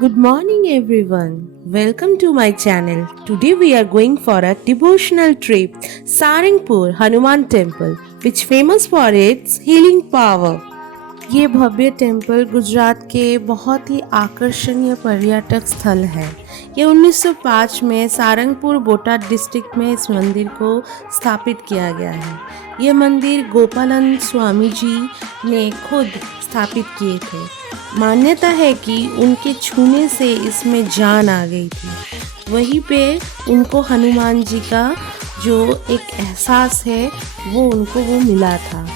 Good morning, everyone. Welcome to my channel. Today we are going for a devotional trip, Sarangpur Hanuman Temple, which famous for its healing power. ये भव्य temple Gujarat के बहुत ही आकर्षणीय पर्यटक स्थल है। ये 1905 में Sarangpur Botad district में इस मंदिर को स्थापित किया गया है। ये मंदिर गोपालन स्वामी जी ने खुद स्थापित किए थे। मान्यता है कि उनके छूने से इसमें जान आ गई थी। वहीं पे उनको हनुमान जी का जो एक एहसास है वो मिला था।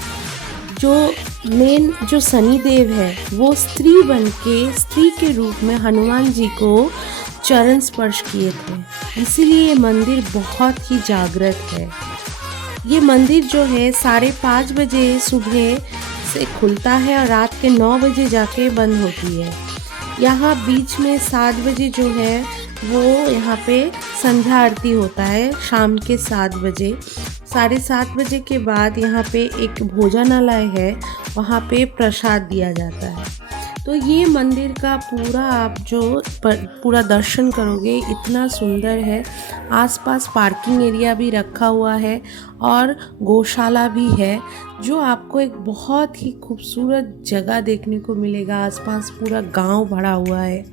जो शनि देव है वो स्त्री के रूप में हनुमान जी को चरण स्पर्श किए थे, इसीलिए ये मंदिर बहुत ही जागृत है। ये मंदिर जो है 5:30 बजे सुबह से खुलता है और रात के 9 बजे जाके बंद होती है। यहाँ बीच में 7 बजे जो है वो यहाँ पे संध्या आरती होता है। शाम के 7 बजे 7:30 बजे के बाद यहाँ पे एक भोजनालय है, वहाँ पे प्रसाद दिया जाता है। तो ये मंदिर का पूरा आप जो पूरा दर्शन करोगे इतना सुंदर है। आसपास पार्किंग एरिया भी रखा हुआ है और गौशाला भी है, जो आपको एक बहुत ही खूबसूरत जगह देखने को मिलेगा। आसपास पूरा गांव भरा हुआ है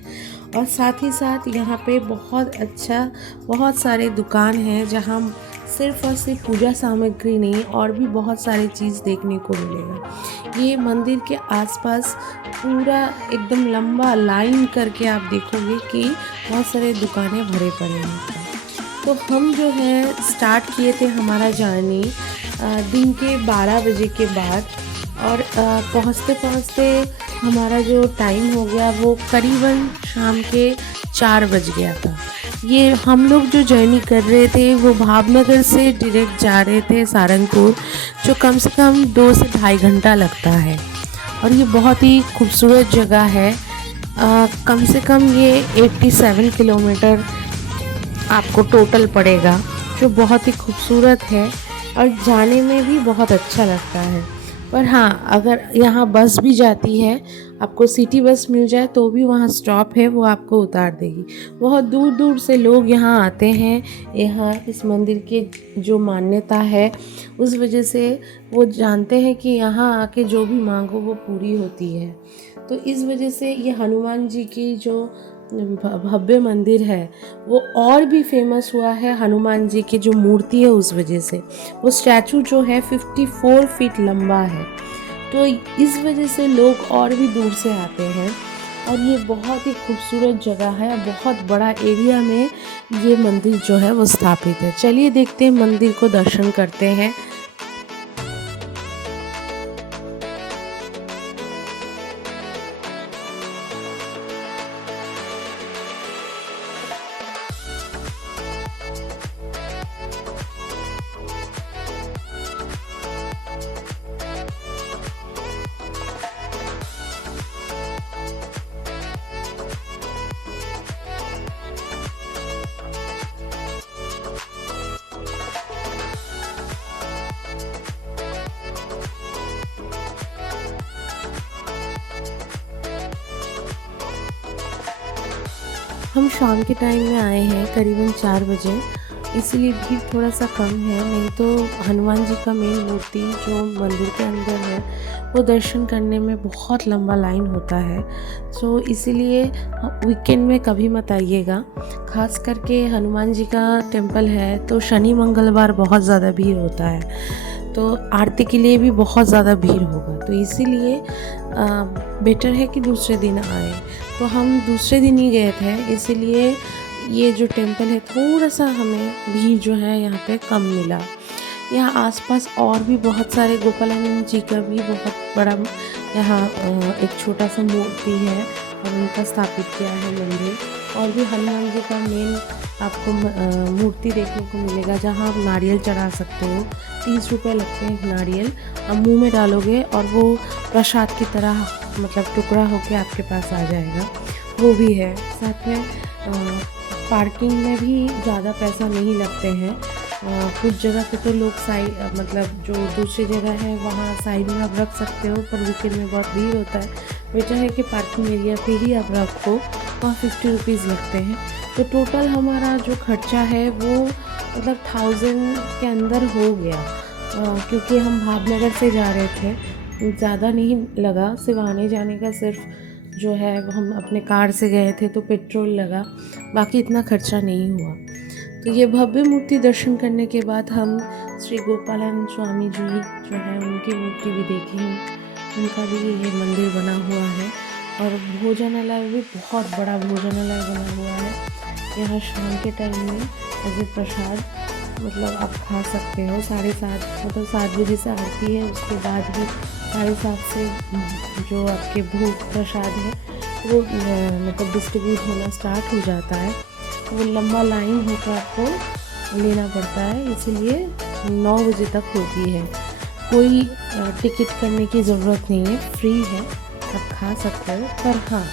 और साथ ही साथ यहाँ पे बहुत सारे दुकान हैं जहाँ सिर्फ और सिर्फ पूजा सामग्री नहीं और भी बहुत सारी चीज़ देखने को मिलेगा। ये मंदिर के आसपास पूरा एकदम लंबा लाइन करके आप देखोगे कि बहुत सारे दुकानें भरे पड़े हैं। तो हम जो है स्टार्ट किए थे हमारा जर्नी दिन के 12 बजे के बाद और पहुँचते हमारा जो टाइम हो गया वो करीबन शाम के 4 बज गया था। ये हम लोग जो जर्नी कर रहे थे वो भावनगर से डायरेक्ट जा रहे थे सारंगपुर, जो कम से कम 2 से ढाई घंटा लगता है और ये बहुत ही खूबसूरत जगह है। कम से कम ये 87 किलोमीटर आपको टोटल पड़ेगा, जो बहुत ही खूबसूरत है और जाने में भी बहुत अच्छा लगता है। पर हाँ, अगर यहाँ बस भी जाती है, आपको सिटी बस मिल जाए तो भी वहाँ स्टॉप है, वो आपको उतार देगी। बहुत दूर दूर से लोग यहाँ आते हैं। यहाँ इस मंदिर के जो मान्यता है उस वजह से वो जानते हैं कि यहाँ आके जो भी मांगो वो पूरी होती है। तो इस वजह से ये हनुमान जी की जो भव्य मंदिर है वो और भी फेमस हुआ है। हनुमान जी की जो मूर्ति है उस वजह से वो स्टैचू जो है 54 फीट लंबा है, तो इस वजह से लोग और भी दूर से आते हैं। और ये बहुत ही खूबसूरत जगह है, बहुत बड़ा एरिया में ये मंदिर जो है वो स्थापित है। चलिए देखते हैं, मंदिर को दर्शन करते हैं। हम शाम के टाइम में आए हैं करीबन 4 बजे, इसलिए भीड़ थोड़ा सा कम है। नहीं तो हनुमान जी का मेन मूर्ति जो मंदिर के अंदर है वो दर्शन करने में बहुत लंबा लाइन होता है। सो इसीलिए वीकेंड में कभी मत आइएगा। खास करके हनुमान जी का टेम्पल है तो शनि मंगलवार बहुत ज़्यादा भीड़ होता है, तो आरती के लिए भी बहुत ज़्यादा भीड़ होगा। तो इसीलिए बेटर है कि दूसरे दिन आए। तो हम दूसरे दिन ही गए थे, इसीलिए ये जो टेम्पल है थोड़ा सा हमें भीड़ जो है यहाँ पे कम मिला। यहाँ आसपास और भी बहुत सारे गोपालानंद जी का भी बहुत बड़ा यहाँ एक छोटा सा मूर्ति है और उनका स्थापित किया है मंदिर। और भी हनुमान जी का मेन आपको मूर्ति देखने को मिलेगा, जहाँ आप नारियल चढ़ा सकते हो। 30 रुपये लगते हैं एक नारियल, आप मुंह में डालोगे और वो प्रसाद की तरह मतलब टुकड़ा होके आपके पास आ जाएगा, वो भी है। साथ में पार्किंग में भी ज़्यादा पैसा नहीं लगते हैं। कुछ जगह पे तो लोग साइड मतलब जो दूसरी जगह है वहाँ साइड में आप रख सकते हो, पर वीकेंड में बहुत भीड़ होता है। बेटर है कि पार्किंग एरिया पे ही आप रखो वहाँ 50 रुपीज़ लगते हैं। तो टोटल हमारा जो खर्चा है वो मतलब 1000 के अंदर हो गया, क्योंकि हम भावनगर से जा रहे थे, ज़्यादा नहीं लगा, सिर्फ आने जाने का सिर्फ जो है हम अपने कार से गए थे तो पेट्रोल लगा, बाकी इतना खर्चा नहीं हुआ। तो ये भव्य मूर्ति दर्शन करने के बाद हम श्री गोपालन स्वामी जी जो है उनकी मूर्ति भी देखेंगे, उनका भी ये मंदिर बना हुआ है। और भोजनालय भी बहुत बड़ा भोजनालय बना हुआ है। यहाँ शाम के टाइम में एज ए प्रसाद मतलब आप खा सकते हो। 7:30 मतलब 7 बजे से आरती है, उसके बाद भी 7:30 से जो आपके भोग प्रसाद है वो मतलब डिस्ट्रीब्यूट होना स्टार्ट हो जाता है। वो लंबा लाइन होकर आपको लेना पड़ता है, इसीलिए 9 बजे तक होती है। कोई टिकट करने की ज़रूरत नहीं है, फ्री है, आप खा सकते हो। पर हाँ,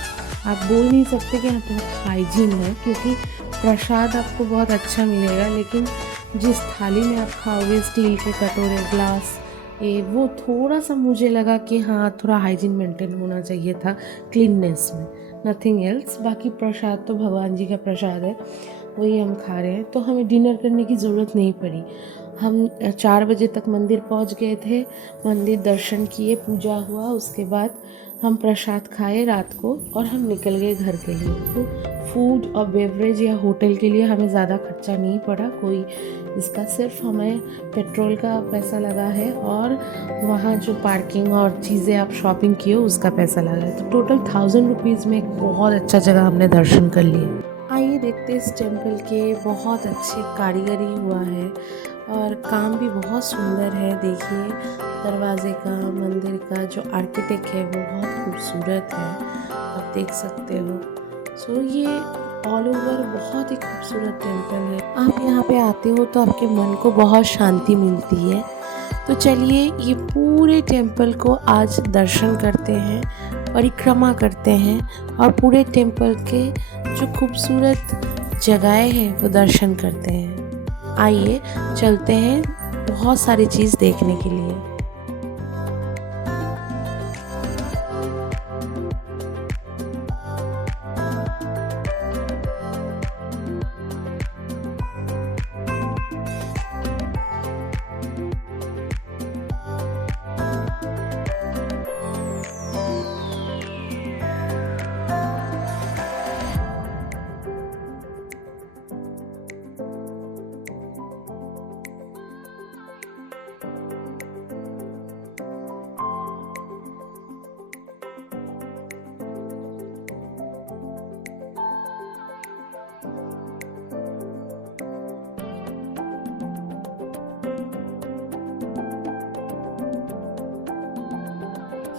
आप बोल नहीं सकते कि यहाँ बहुत हाइजीन है, क्योंकि प्रसाद आपको बहुत अच्छा मिलेगा, लेकिन जिस थाली में आप खाओगे स्टील के कटोरे ग्लास वो थोड़ा सा मुझे लगा कि हाँ थोड़ा हाइजीन मेंटेन होना चाहिए था क्लीननेस में, नथिंग एल्स। बाकी प्रसाद तो भगवान जी का प्रसाद है, वही हम खा रहे हैं, तो हमें डिनर करने की ज़रूरत नहीं पड़ी। हम 4 बजे तक मंदिर पहुंच गए थे, मंदिर दर्शन किए, पूजा हुआ, उसके बाद हम प्रसाद खाए रात को और हम निकल गए घर के लिए। तो फूड और बेवरेज या होटल के लिए हमें ज़्यादा खर्चा नहीं पड़ा कोई, इसका सिर्फ हमें पेट्रोल का पैसा लगा है और वहाँ जो पार्किंग और चीज़ें आप शॉपिंग किए उसका पैसा लगा है। तो टोटल 1000 रुपीज़ में एक बहुत अच्छा जगह हमने दर्शन कर लिए। आइए देखते इस टेम्पल के, बहुत अच्छी कारीगरी हुआ है और काम भी बहुत सुंदर है। देखिए दरवाजे का, मंदिर का जो आर्किटेक्ट है वो बहुत खूबसूरत है, आप देख सकते हो। सो ये ऑल ओवर बहुत ही खूबसूरत टेम्पल है। आप यहाँ पे आते हो तो आपके मन को बहुत शांति मिलती है। तो चलिए ये पूरे टेम्पल को आज दर्शन करते हैं, परिक्रमा करते हैं और पूरे टेम्पल के जो खूबसूरत जगहें हैं वो दर्शन करते हैं। आइए चलते हैं बहुत सारी चीज़ देखने के लिए।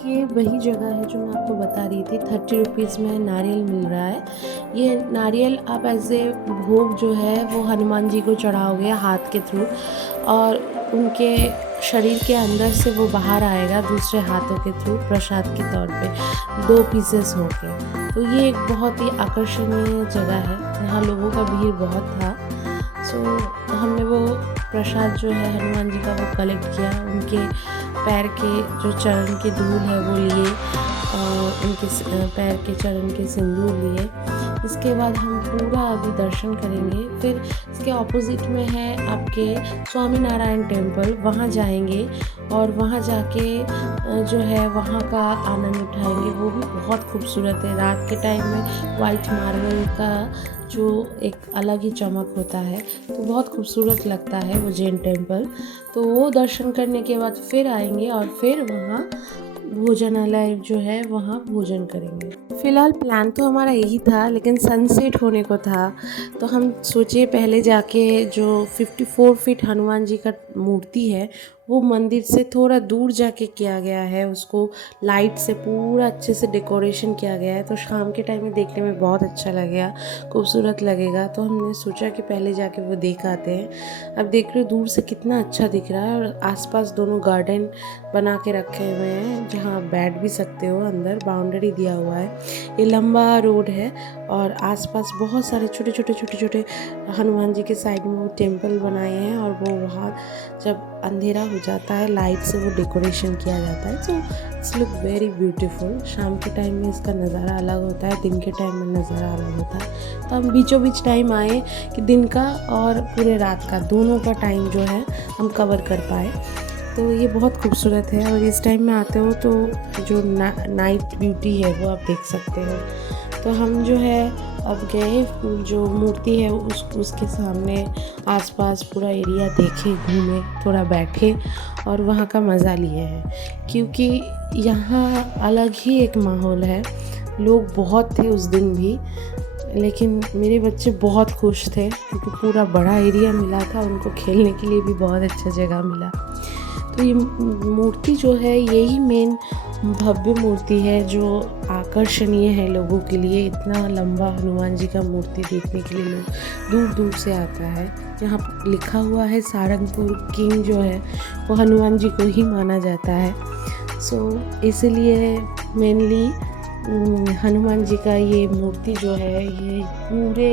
ये वही जगह है जो मैं आपको बता रही थी, 30 रुपीज़ में नारियल मिल रहा है। ये नारियल आप ऐसे भोग जो है वो हनुमान जी को चढ़ाओगे हाथ के थ्रू, और उनके शरीर के अंदर से वो बाहर आएगा दूसरे हाथों के थ्रू प्रसाद के तौर पे, 2 पीसेस होके। तो ये एक बहुत ही आकर्षणीय जगह है, यहाँ लोगों का भीड़ बहुत था। सो हमने वो प्रसाद जो है हनुमान जी का वो कलेक्ट किया, उनके पैर के जो चरण के धूल है वो लिए और उनके पैर के चरण के सिंदूर लिए। इसके बाद हम पूरा अभी दर्शन करेंगे। फिर इसके ऑपोजिट में है आपके स्वामी नारायण टेम्पल, वहाँ जाएंगे और वहाँ जाके जो है वहाँ का आनंद उठाएंगे। वो भी बहुत खूबसूरत है, रात के टाइम में वाइट मार्बल का जो एक अलग ही चमक होता है, तो बहुत खूबसूरत लगता है वो जैन टेम्पल। तो वो दर्शन करने के बाद फिर आएंगे और फिर वहाँ भोजनालय जो है वहाँ भोजन करेंगे। फ़िलहाल प्लान तो हमारा यही था, लेकिन सनसेट होने को था तो हम सोचे पहले जाके जो 54 फीट हनुमान जी का मूर्ति है वो मंदिर से थोड़ा दूर जाके किया गया है, उसको लाइट से पूरा अच्छे से डेकोरेशन किया गया है, तो शाम के टाइम में देखने में बहुत अच्छा लगेगा, खूबसूरत लगेगा। तो हमने सोचा कि पहले जाके वो देख आते हैं। अब देख रहे हो दूर से कितना अच्छा दिख रहा है, और आसपास दोनों गार्डन बना के रखे हुए हैं जहाँ आप बैठ भी सकते हो, अंदर बाउंड्री दिया हुआ है। ये लंबा रोड है और आसपास बहुत सारे छोटे छोटे हनुमान जी के साइड में वो टेम्पल बनाए हैं, और वो वहाँ जब अंधेरा हो जाता है, लाइट से वो डेकोरेशन किया जाता है। So it's look very beautiful. शाम के टाइम में इसका नज़ारा अलग होता है, दिन के टाइम में नज़ारा अलग होता है। तो हम बीचों बीच टाइम आए कि दिन का और पूरे रात का दोनों का टाइम जो है हम कवर कर पाए। तो ये बहुत खूबसूरत है और इस टाइम में आते हो तो जो नाइट ब्यूटी है वो आप देख सकते हो। तो हम जो है अब गए, जो मूर्ति है उसके सामने आसपास पूरा एरिया देखे, घूमे, थोड़ा बैठे और वहाँ का मज़ा लिए हैं, क्योंकि यहाँ अलग ही एक माहौल है। लोग बहुत थे उस दिन भी, लेकिन मेरे बच्चे बहुत खुश थे क्योंकि पूरा बड़ा एरिया मिला था, उनको खेलने के लिए भी बहुत अच्छा जगह मिला। तो ये मूर्ति जो है यही मेन भव्य मूर्ति है जो आकर्षणीय है लोगों के लिए। इतना लंबा हनुमान जी का मूर्ति देखने के लिए लोग दूर दूर से आता है। यहाँ पर लिखा हुआ है सारंगपुर किंग जो है वो हनुमान जी को ही माना जाता है। सो इसलिए मेनली हनुमान जी का ये मूर्ति जो है ये पूरे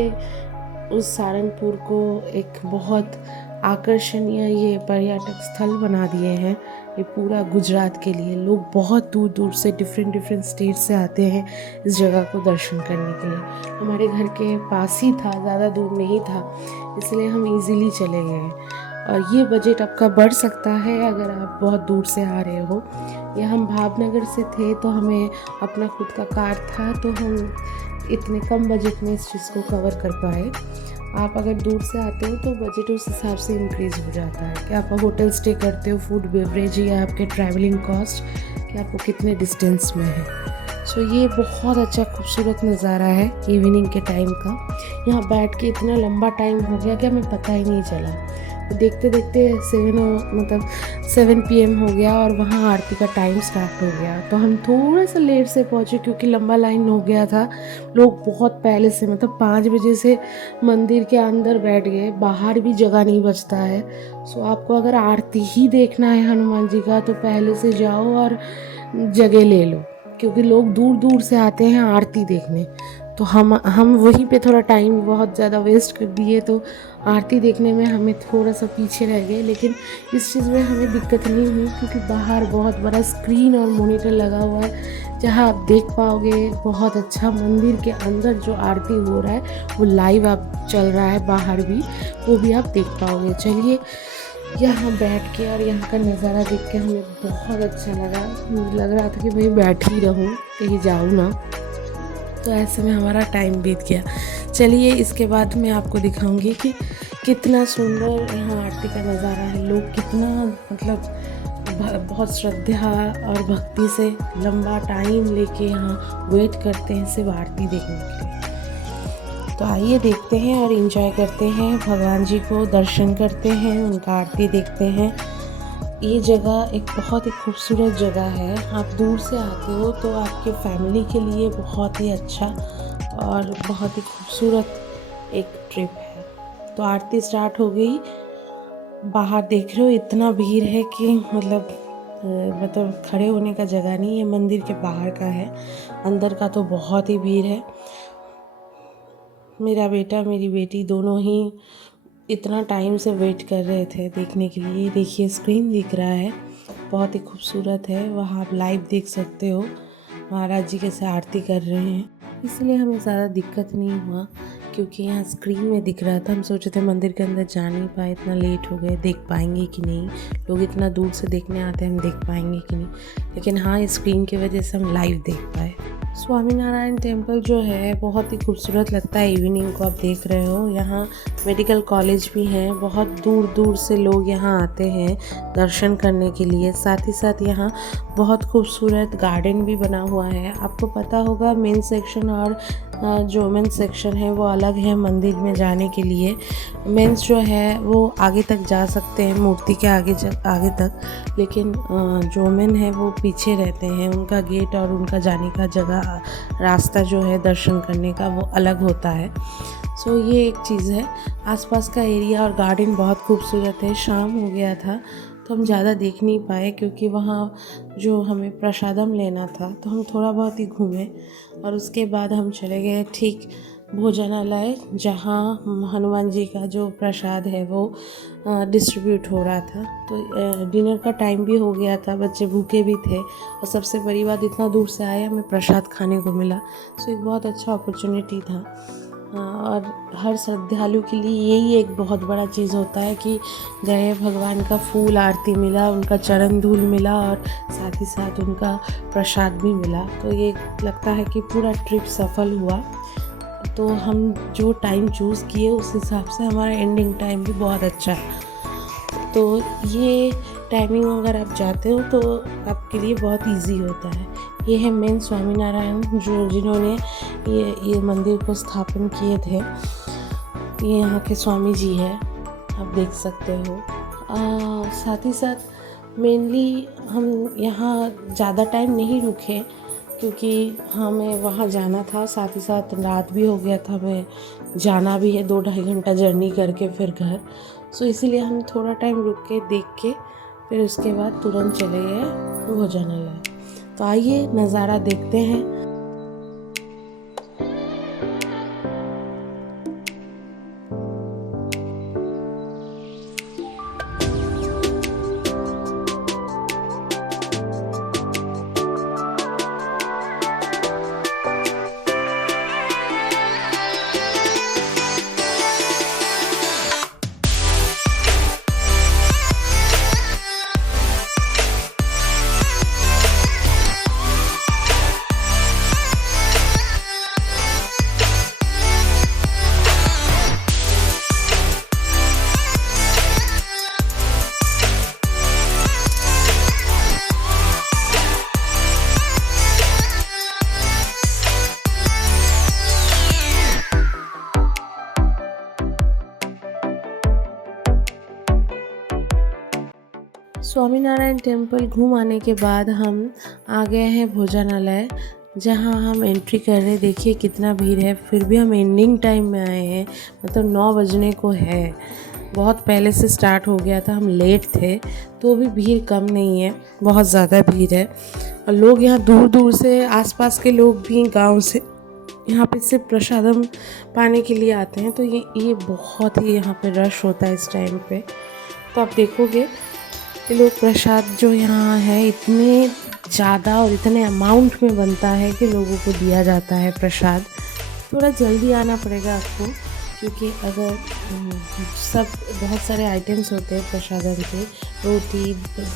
उस सारंगपुर को एक बहुत आकर्षणीय ये पर्यटक स्थल बना दिए हैं। ये पूरा गुजरात के लिए लोग बहुत दूर दूर से डिफरेंट स्टेट से आते हैं इस जगह को दर्शन करने के लिए। हमारे घर के पास ही था, ज़्यादा दूर नहीं था, इसलिए हम इजीली चले गए। और ये बजट आपका बढ़ सकता है अगर आप बहुत दूर से आ रहे हो। या हम भावनगर से थे तो हमें अपना खुद का कार था, तो हम इतने कम बजट में इस चीज़ को कवर कर पाए। आप अगर दूर से आते हो तो बजट उस हिसाब से इंक्रीज़ हो जाता है कि आप होटल स्टे करते हो, फूड बेवरेज या आपके ट्रैवलिंग कॉस्ट कि आपको कितने डिस्टेंस में है। सो ये बहुत अच्छा खूबसूरत नज़ारा है इवनिंग के टाइम का। यहाँ बैठ के इतना लंबा टाइम हो गया कि हमें पता ही नहीं चला। देखते देखते 7 PM हो गया और वहाँ आरती का टाइम स्टार्ट हो गया। तो हम थोड़ा सा लेट से पहुँचे क्योंकि लंबा लाइन हो गया था। लोग बहुत पहले से 5 बजे से मंदिर के अंदर बैठ गए, बाहर भी जगह नहीं बचता है। सो आपको अगर आरती ही देखना है हनुमान जी का तो पहले से जाओ और जगह ले लो, क्योंकि लोग दूर दूर से आते हैं आरती देखने। तो हम वहीं पे थोड़ा टाइम बहुत ज़्यादा वेस्ट कर दिए, तो आरती देखने में हमें थोड़ा सा पीछे रह गए। लेकिन इस चीज़ में हमें दिक्कत नहीं हुई क्योंकि बाहर बहुत बड़ा स्क्रीन और मॉनिटर लगा हुआ है जहाँ आप देख पाओगे बहुत अच्छा मंदिर के अंदर जो आरती हो रहा है वो लाइव आप चल रहा है, बाहर भी वो भी आप देख पाओगे। चलिए यहाँ बैठ के और यहाँ का नज़ारा देख के हमें बहुत अच्छा लगा। मुझे लग रहा था कि भाई बैठ ही रहूँ, कहीं जाऊँ ना। तो ऐसे में हमारा टाइम बीत गया। चलिए इसके बाद मैं आपको दिखाऊंगी कि कितना सुंदर यहाँ आरती का नज़ारा है। लोग कितना बहुत श्रद्धा और भक्ति से लंबा टाइम लेके यहाँ वेट करते हैं सिर्फ आरती देखने के लिए। तो आइए देखते हैं और एंजॉय करते हैं, भगवान जी को दर्शन करते हैं, उनका आरती देखते हैं। ये जगह एक बहुत ही खूबसूरत जगह है। आप दूर से आते हो तो आपके फैमिली के लिए बहुत ही अच्छा और बहुत ही खूबसूरत एक ट्रिप है। तो आरती स्टार्ट हो गई। बाहर देख रहे हो इतना भीड़ है कि मतलब खड़े होने का जगह नहीं है। मंदिर के बाहर का है, अंदर का तो बहुत ही भीड़ है। मेरा बेटा मेरी बेटी दोनों ही इतना टाइम से वेट कर रहे थे देखने के लिए। देखिए स्क्रीन दिख रहा है, बहुत ही खूबसूरत है। वहाँ आप लाइव देख सकते हो महाराज जी कैसे आरती कर रहे हैं। इसलिए हमें ज़्यादा दिक्कत नहीं हुआ क्योंकि यहाँ स्क्रीन में दिख रहा था। हम सोचे थे मंदिर के अंदर जा नहीं पाए, इतना लेट हो गए, देख पाएंगे कि नहीं, लोग इतना दूर से देखने आते हैं, हम देख पाएंगे कि नहीं। लेकिन हाँ, स्क्रीन की वजह से हम लाइव देख पाए। स्वामीनारायण टेम्पल जो है बहुत ही खूबसूरत लगता है। इवनिंग को आप देख रहे हो, यहाँ मेडिकल कॉलेज भी है। बहुत दूर दूर से लोग यहाँ आते हैं दर्शन करने के लिए। साथ ही साथ यहाँ बहुत खूबसूरत गार्डन भी बना हुआ है। आपको पता होगा मेन सेक्शन और जो वुमेन्स सेक्शन है वो अलग है मंदिर में जाने के लिए। मेंस जो है वो आगे तक जा सकते हैं, मूर्ति के आगे तक, लेकिन जो वुमेन है वो पीछे रहते हैं। उनका गेट और उनका जाने का जगह, रास्ता जो है दर्शन करने का वो अलग होता है। सो ये एक चीज़ है। आसपास का एरिया और गार्डन बहुत खूबसूरत है। शाम हो गया था तो हम ज़्यादा देख नहीं पाए क्योंकि वहाँ जो हमें प्रसादम लेना था तो हम थोड़ा बहुत ही घूमे और उसके बाद हम चले गए ठीक भोजनालय जहाँ हनुमान जी का जो प्रसाद है वो डिस्ट्रीब्यूट हो रहा था। तो डिनर का टाइम भी हो गया था, बच्चे भूखे भी थे और सबसे बड़ी बात इतना दूर से आए हमें प्रसाद खाने को मिला। सो एक बहुत अच्छा अपॉर्चुनिटी था। और हर श्रद्धालु के लिए यही एक बहुत बड़ा चीज़ होता है कि गए भगवान का फूल आरती मिला, उनका चरण धूल मिला और साथ ही साथ उनका प्रसाद भी मिला। तो ये लगता है कि पूरा ट्रिप सफल हुआ। तो हम जो टाइम चूज़ किए उस हिसाब से हमारा एंडिंग टाइम भी बहुत अच्छा है। तो ये टाइमिंग अगर आप जाते हो तो आपके लिए बहुत इजी होता है। ये है मेन स्वामीनारायण जिन्होंने ये मंदिर को स्थापन किए थे। ये यहाँ के स्वामी जी है, आप देख सकते हो। साथ ही साथ मेनली हम यहाँ ज़्यादा टाइम नहीं रुके क्योंकि हमें वहाँ जाना था, साथ ही साथ रात भी हो गया था, हमें जाना भी है 2-2.5 घंटा जर्नी करके फिर घर। सो इसीलिए हम थोड़ा टाइम रुक के देख के फिर उसके बाद तुरंत चले गए भोजनालय। तो आइए नज़ारा देखते हैं। स्वामीनारायण टेम्पल घूम आने के बाद हम आ गए हैं भोजनालय, जहां हम एंट्री कर रहे। देखिए कितना भीड़ है, फिर भी हम एंडिंग टाइम में आए हैं, मतलब 9 बजने को है। बहुत पहले से स्टार्ट हो गया था, हम लेट थे, तो भी भीड़ कम नहीं है, बहुत ज़्यादा भीड़ है। और लोग यहाँ दूर दूर से, आसपास के लोग भी गांव से यहाँ पे सिर्फ प्रसादम पाने के लिए आते हैं। तो ये बहुत ही यहाँ पे रश होता है इस टाइम पे। तो आप देखोगे ये लोग प्रसाद जो यहाँ है इतने ज़्यादा और इतने अमाउंट में बनता है कि लोगों को दिया जाता है प्रसाद। थोड़ा जल्दी आना पड़ेगा आपको, क्योंकि अगर सब बहुत सारे आइटम्स होते हैं प्रसादम के, रोटी,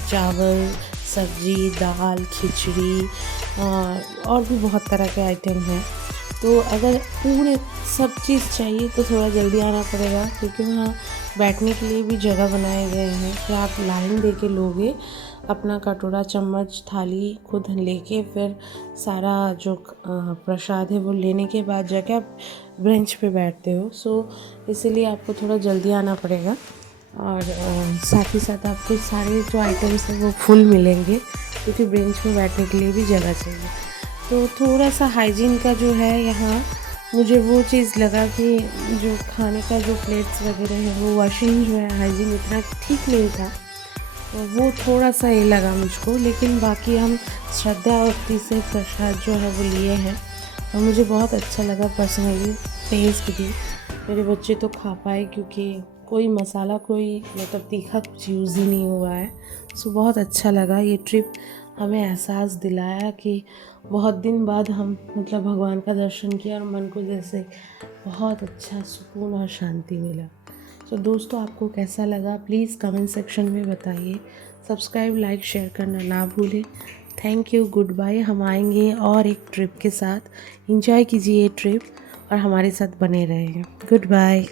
चावल, सब्जी, दाल, खिचड़ी और भी बहुत तरह के आइटम हैं। तो अगर पूरे सब चीज़ चाहिए तो थोड़ा जल्दी आना पड़ेगा, क्योंकि वहाँ बैठने के लिए भी जगह बनाए गए हैं कि आप लाइन दे के लोगे, अपना कटोरा, चम्मच, थाली खुद लेके फिर सारा जो प्रसाद है वो लेने के बाद जाके आप बेंच पे बैठते हो। सो इसीलिए आपको थोड़ा जल्दी आना पड़ेगा। और साथ ही साथ आपको सारे जो आइटम्स हैं वो फुल मिलेंगे, क्योंकि बेंच में बैठने के लिए भी जगह चाहिए। तो थोड़ा सा हाइजीन का जो है यहाँ, मुझे वो चीज़ लगा कि जो खाने का जो प्लेट्स वगैरह है वो वॉशिंग जो है हाइजीन इतना ठीक नहीं था, तो वो थोड़ा सा ये लगा मुझको। लेकिन बाकी हम श्रद्धा भक्ति से प्रसाद जो है वो लिए हैं और मुझे बहुत अच्छा लगा पर्सनली। टेस्ट भी मेरे बच्चे तो खा पाए, क्योंकि कोई मसाला, कोई मतलब तीखा कुछ यूज़ ही नहीं हुआ है। सो बहुत अच्छा लगा। ये ट्रिप हमें एहसास दिलाया कि बहुत दिन बाद हम मतलब भगवान का दर्शन किया और मन को जैसे बहुत अच्छा सुकून और शांति मिला। तो दोस्तों, आपको कैसा लगा प्लीज़ कमेंट सेक्शन में बताइए। सब्सक्राइब, लाइक, शेयर करना ना भूलें। Thank you, good bye. हम आएंगे और एक ट्रिप के साथ। एंजॉय कीजिए ये ट्रिप और हमारे साथ बने रहें। Good bye.